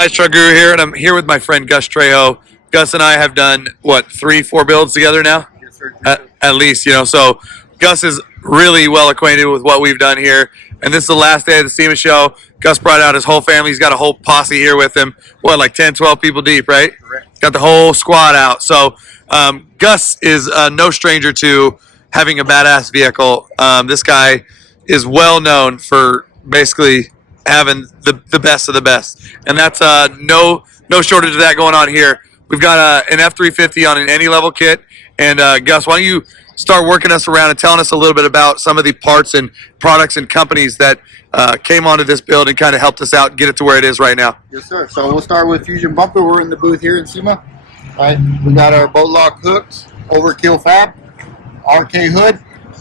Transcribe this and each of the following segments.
Guys, Truck Guru here, and I'm here with my friend Gus Trejo. Gus and I have done, what, 3-4 builds together now? Yes, sir. At least, you know. So Gus is really well acquainted with what we've done here. And this is the last day of the SEMA Show. Gus brought out his whole family. He's got a whole posse here with him. What, like 10, 12 people deep, right? Correct. Got the whole squad out. So Gus is no stranger to having a badass vehicle. This guy is well known for basically having the best of the best, and that's no shortage of that going on here. We've got an F350 on an ANYLEVEL kit, and Gus, why don't you start working us around and telling us a little bit about some of the parts and products and companies that came onto this build and kind of helped us out and get it to where it is right now. Yes, sir. So we'll start with Fusion Bumper. We're in the booth here in SEMA. Right. We got our boat lock hooks, Overkill Fab, RK hood.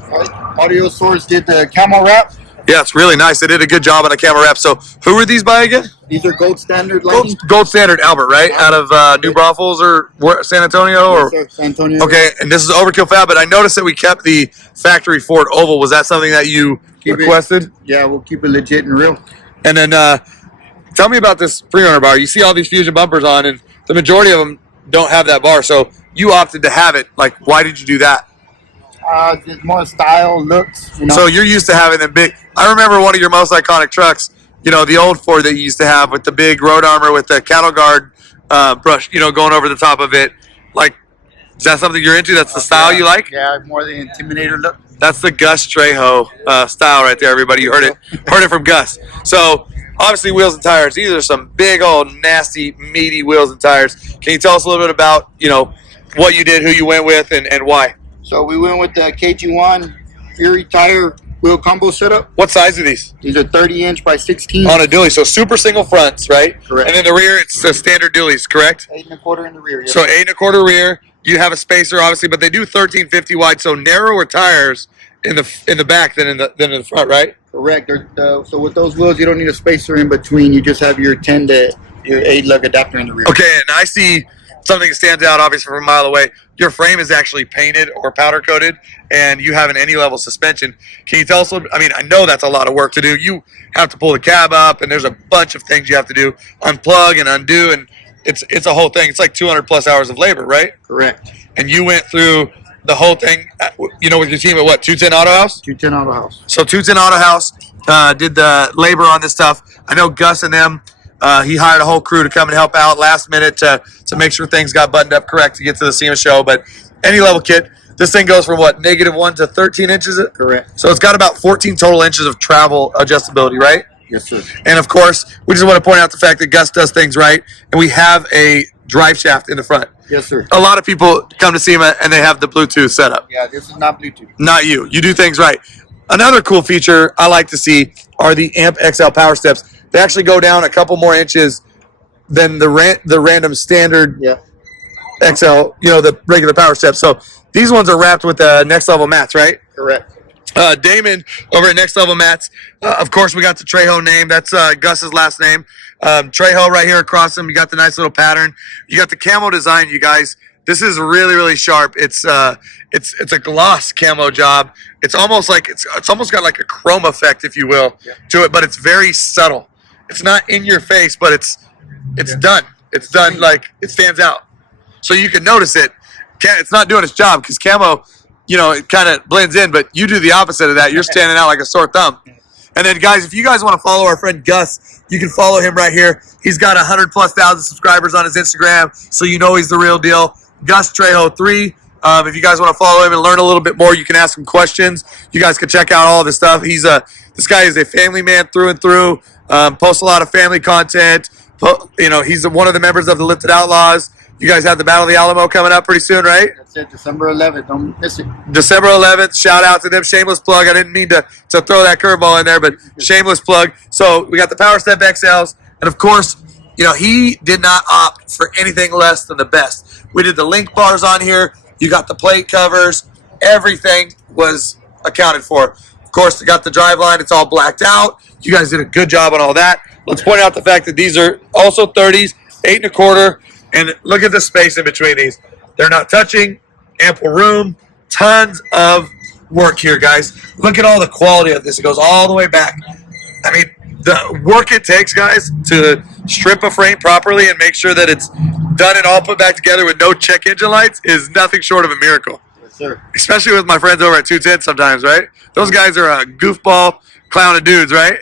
Right. Audio Source did the camo wrap. Yeah, it's really nice. They did a good job on the camera wrap. So who were these by again? These are Gold Standard lighting. Gold Standard Albert, right? Out of New Braunfels or San Antonio? Or Yes, sir. San Antonio. Okay, and this is Overkill Fab, but I noticed that we kept the factory Ford Oval. Was that something that you requested? Yeah, we'll keep it legit and real. And then tell me about this pre-runner bar. You see all these Fusion bumpers on, and the majority of them don't have that bar. So you opted to have it. Like, why did you do that? Just more style, looks. You know. So you're used to having them big. I remember one of your most iconic trucks, you know, the old Ford that you used to have with the big road armor with the cattle guard brush, you know, going over the top of it. Like, is that something you're into? That's the style you like? Yeah, more the Intimidator look. That's the Gus Trejo style right there, everybody. You heard it from Gus. So obviously wheels and tires. These are some big old nasty meaty wheels and tires. Can you tell us a little bit about, you know, what you did, who you went with, and why? So we went with the KG1 Fury tire wheel combo setup. What size are these? These are 30-inch by 16. On a dually, so super single fronts, right? Correct. And then the rear, it's the standard dualies, correct? 8 1/4 in the rear. Yes. So 8 1/4 rear. You have a spacer, obviously, but they do 1350 wide, so narrower tires in the back than in the front, right? Correct. So with those wheels, you don't need a spacer in between. You just have your 10 to your 8 lug adapter in the rear. Okay, and I see something that stands out, obviously, from a mile away. Your frame is actually painted or powder coated, and you have an ANYLEVEL suspension. Can you tell us a little? I mean, I know that's a lot of work to do. You have to pull the cab up, and there's a bunch of things you have to do, unplug and undo, and it's a whole thing. It's like 200+ hours of labor, right? Correct. And you went through the whole thing, you know, with your team at what, 210 Auto House? 210 Auto House. So 210 Auto House did the labor on this stuff. I know Gus and them. He hired a whole crew to come and help out last minute to make sure things got buttoned up correct to get to the SEMA Show. But ANYLEVEL kit, this thing goes from what, -1 to 13 inches? Correct. So it's got about 14 total inches of travel adjustability, right? Yes, sir. And of course, we just want to point out the fact that Gus does things right, and we have a drive shaft in the front. Yes, sir. A lot of people come to SEMA and they have the Bluetooth setup. Yeah, this is not Bluetooth. Not you. You do things right. Another cool feature I like to see are the AMP XL power steps. They actually go down a couple more inches than the random standard XL, you know, the regular power steps. So these ones are wrapped with Next Level mats, right? Correct. Damon over at Next Level Mats. Of course, we got the Trejo name. That's Gus's last name. Trejo right here across them. You got the nice little pattern. You got the camo design, you guys. This is really, really sharp. It's a gloss camo job. It's almost like it's almost got like a chrome effect, if you will, to it, but it's very subtle. It's not in your face, but it's done. It's done like it stands out, so you can notice it. It's not doing its job because camo, you know, it kind of blends in, but you do the opposite of that. You're standing out like a sore thumb. And then, guys, if you guys want to follow our friend Gus, you can follow him right here. He's got 100,000+ subscribers on his Instagram, so you know he's the real deal. Gus Trejo 3. If you guys want to follow him and learn a little bit more, you can ask him questions. You guys can check out all this stuff. This guy is a family man through and through. Posts a lot of family content. You know, he's one of the members of the Lifted Outlaws. You guys have the Battle of the Alamo coming up pretty soon, right? That's it, December 11th. Don't miss it. December 11th. Shout out to them. Shameless plug. I didn't mean to throw that curveball in there, but shameless plug. So we got the Power Step XLs. And, of course, you know, he did not opt for anything less than the best. We did the link bars on here. You got the plate covers. Everything was accounted for. Of course, they got the drive line. It's all blacked out. You guys did a good job on all that. Let's point out the fact that these are also 30s, 8 1/4. And look at the space in between these. They're not touching. Ample room. Tons of work here, guys. Look at all the quality of this. It goes all the way back. I mean, the work it takes, guys, to strip a frame properly and make sure that it's done and all put back together with no check engine lights is nothing short of a miracle. Yes, sir. Especially with my friends over at 210 sometimes, right? Those guys are a goofball clown of dudes, right?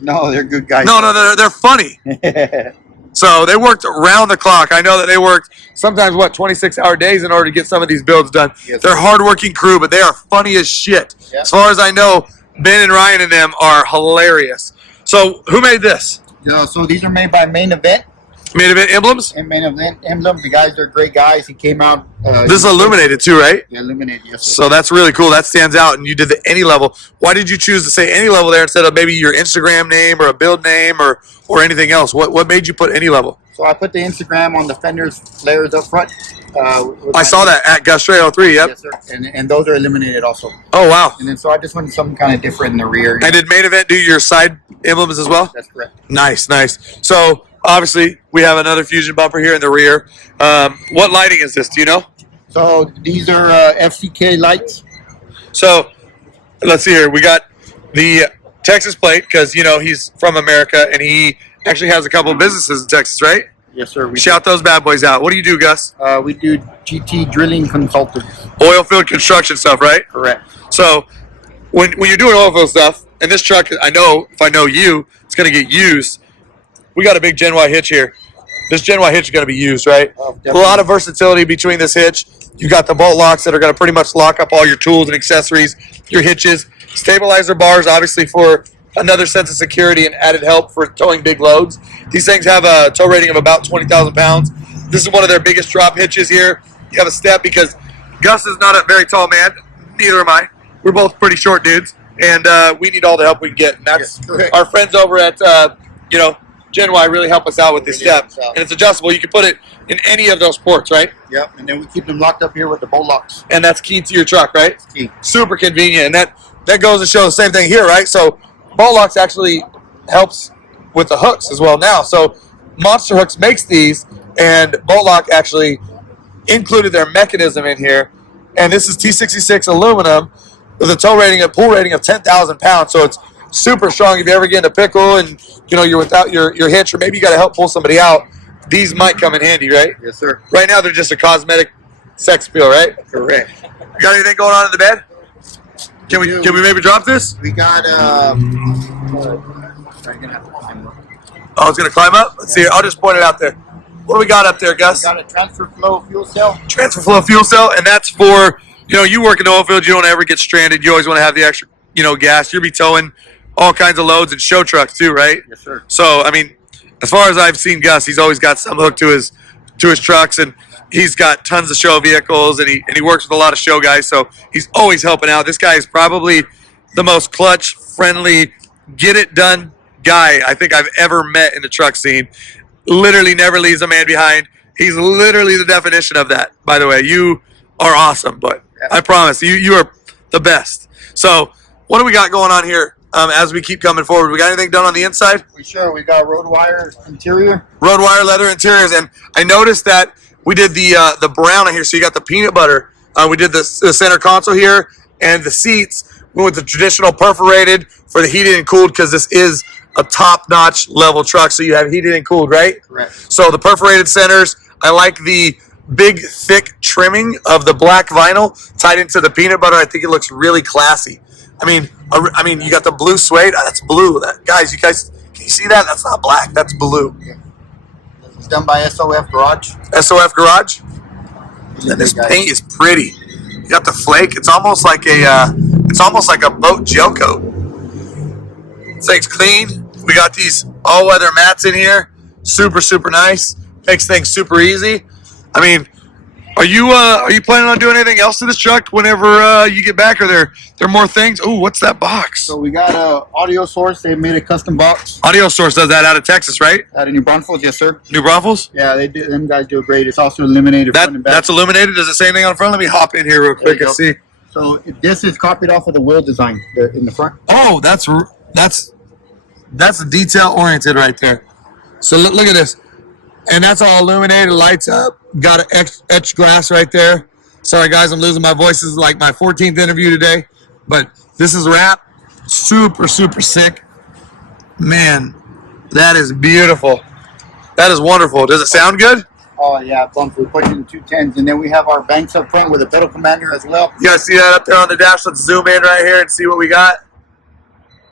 No, they're good guys. No, they're funny. So they worked around the clock. I know that they worked sometimes, 26-hour days in order to get some of these builds done. Yes, they're sir. hardworking crew, but they are funny as shit. Yeah. As far as I know, Ben and Ryan and them are hilarious. So who made this? Yeah, so these are made by Main Event. Main Event Emblems? And Main Event Emblem. The guys are great guys. He came out. This is illuminated too, right? Yeah, illuminated, yes, sir. So that's really cool. That stands out. And you did the any level. Why did you choose to say any level there instead of maybe your Instagram name or a build name or anything else? What made you put any level? So I put the Instagram on the fenders layers up front. I saw that at Gus Trejo 3, yep. Yes, sir. And those are illuminated also. Oh, wow. And then so I just wanted something kind of different in the rear. And did Main Event do your side emblems as well? That's correct. Nice. So obviously we have another Fusion bumper here in the rear. What lighting is this? Do you know? So these are FCK lights. So let's see here. We got the Texas plate because, he's from America and he actually has a couple of businesses in Texas, right? Yes, sir. We Shout those bad boys out. What do you do, Gus? We do GT drilling consultants. Oil field construction stuff, right? Correct. So when you're doing oil field stuff, and this truck, I know, if I know you, it's going to get used. We got a big Gen Y hitch here. This Gen Y hitch is going to be used, right? A lot of versatility between this hitch. You've got the bolt locks that are going to pretty much lock up all your tools and accessories, your hitches, stabilizer bars, obviously for another sense of security and added help for towing big loads. These things have a tow rating of about 20,000 pounds. This is one of their biggest drop hitches here. You have a step because Gus is not a very tall man. Neither am I. We're both pretty short dudes, and we need all the help we can get. And that's our friends over at, Gen Y really help us out with this step. And it's adjustable. You can put it in any of those ports, right? Yep. And then we keep them locked up here with the bolt locks. And that's key to your truck, right? It's key. Super convenient. And that goes to show the same thing here, right? So bolt locks actually helps with the hooks as well now. So Monster Hooks makes these, and Bolt Lock actually included their mechanism in here. And this is T66 aluminum with a pull rating of 10,000 pounds. So it's super strong. If you ever get in a pickle and you're without your hitch, or maybe you got to help pull somebody out, these might come in handy, right? Yes, sir. Right now they're just a cosmetic sex appeal, right? Correct. Got anything going on in the bed? Can we maybe drop this? We got Oh, it's gonna climb up? Let's see. I'll just point it out there. What do we got up there, Gus? We got a transfer flow fuel cell. Transfer flow fuel cell, and that's for, you work in the oil field, you don't ever get stranded. You always want to have the extra, gas. You'll be towing all kinds of loads and show trucks too, right? Yes, sir. So, I mean, as far as I've seen Gus, he's always got some hook to his trucks, and he's got tons of show vehicles, and he works with a lot of show guys, so he's always helping out. This guy is probably the most clutch, friendly, get it done guy I think I've ever met in the truck scene. Literally never leaves a man behind. He's literally the definition of that, by the way. You are awesome, but I promise you are the best. So what do we got going on here as we keep coming forward? We got anything done on the inside? We got road wire interior. Road wire leather interiors, and I noticed that we did the brown here, so you got the peanut butter. We did the center console here, and the seats went with the traditional perforated for the heated and cooled, because this is a top-notch level truck, so you have heated and cooled, right? Correct. So the perforated centers, I like the big, thick trimming of the black vinyl tied into the peanut butter. I think it looks really classy. I mean, you got the blue suede. That's blue. Guys, can you see that? That's not black. That's blue. Yeah. It's done by SOF Garage. SOF Garage. And this paint is pretty. You got the flake. It's almost like a boat gel coat. Thing's clean. We got these all-weather mats in here. Super, super nice. Makes things super easy. I mean, are you planning on doing anything else to this truck whenever you get back? Are there more things? Oh, what's that box? So we got a audio source. They made a custom box. Audio Source does that out of Texas, right? Out of New Braunfels, yes, sir. New Braunfels? Yeah, they do. Them guys do great. It's also illuminated front and back. That's illuminated. Does it say anything on front? Let me hop in here real quick and see. So this is copied off of the wheel design in the front. Oh, that's detail oriented right there. So look at this. And that's all illuminated, lights up. Got an etched glass right there. Sorry, guys, I'm losing my voice. This is like my 14th interview today. But this is wrap. Super, super sick. Man, that is beautiful. That is wonderful. Does it sound good? Oh yeah, bumps. We put in 210s, and then we have our banks up front with a pedal commander as well. You guys see that up there on the dash? Let's zoom in right here and see what we got.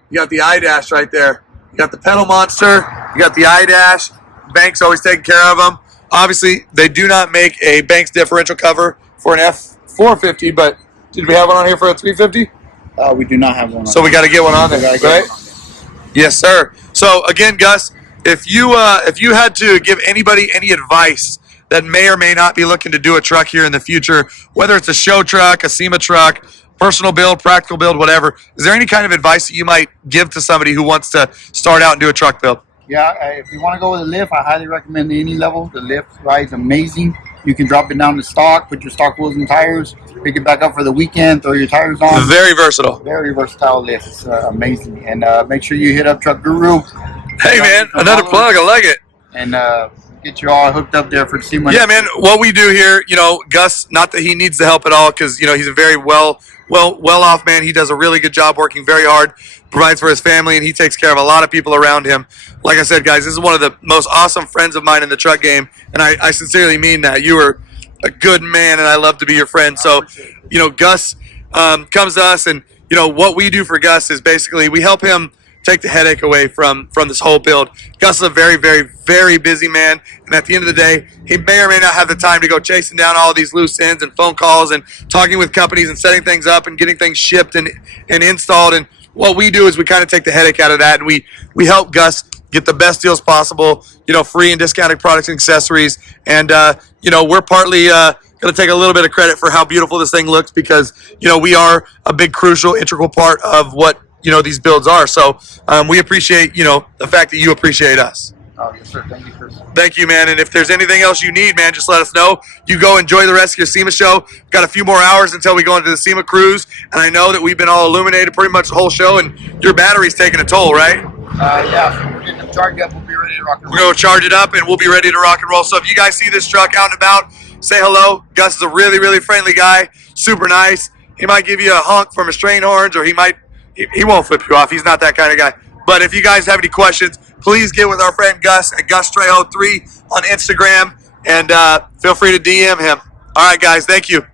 You got the iDash right there. You got the pedal monster. You got the iDash. Banks always taking care of them. Obviously, they do not make a Banks differential cover for an F450, but did we have one on here for a 350? We do not have one. So we got to get one on there, right? Yes, sir. So again, Gus, if you had to give anybody any advice that may or may not be looking to do a truck here in the future, whether it's a show truck, a SEMA truck, personal build, practical build, whatever, is there any kind of advice that you might give to somebody who wants to start out and do a truck build? Yeah, if you want to go with a lift, I highly recommend the ANYLEVEL. The lift ride's amazing. You can drop it down to stock, put your stock wheels and tires, pick it back up for the weekend, throw your tires on. Very versatile. Very versatile lift. It's amazing. And make sure you hit up Truck Guru. Hey, man, another plug. I like it. And get you all hooked up there for the SEMA. Yeah, man, what we do here, Gus, not that he needs the help at all, because, he's a very well-off man. He does a really good job working very hard, provides for his family, and he takes care of a lot of people around him. Like I said, guys, this is one of the most awesome friends of mine in the truck game, and I sincerely mean that. You are a good man, and I love to be your friend. So, Gus comes to us, and, what we do for Gus is basically we help him take the headache away from this whole build. Gus is a very, very, very busy man, and at the end of the day, he may or may not have the time to go chasing down all these loose ends and phone calls and talking with companies and setting things up and getting things shipped and installed. And what we do is we kind of take the headache out of that, and we help Gus get the best deals possible, free and discounted products and accessories. And, we're partly going to take a little bit of credit for how beautiful this thing looks because, we are a big, crucial, integral part of what these builds are. So we appreciate, the fact that you appreciate us. Oh, yes, sir. Thank you, Chris. Thank you, man. And if there's anything else you need, man, just let us know. You go enjoy the rest of your SEMA show. Got a few more hours until we go into the SEMA cruise. And I know that we've been all illuminated pretty much the whole show, and your battery's taking a toll, right? Yeah, so we're getting them charged up. We'll be ready to rock and roll. We're going to charge it up, and we'll be ready to rock and roll. So if you guys see this truck out and about, say hello. Gus is a really, really friendly guy, super nice. He might give you a honk from his train horns, or he won't flip you off. He's not that kind of guy. But if you guys have any questions, please get with our friend Gus at Gus Trejo 3 on Instagram, and feel free to DM him. All right, guys. Thank you.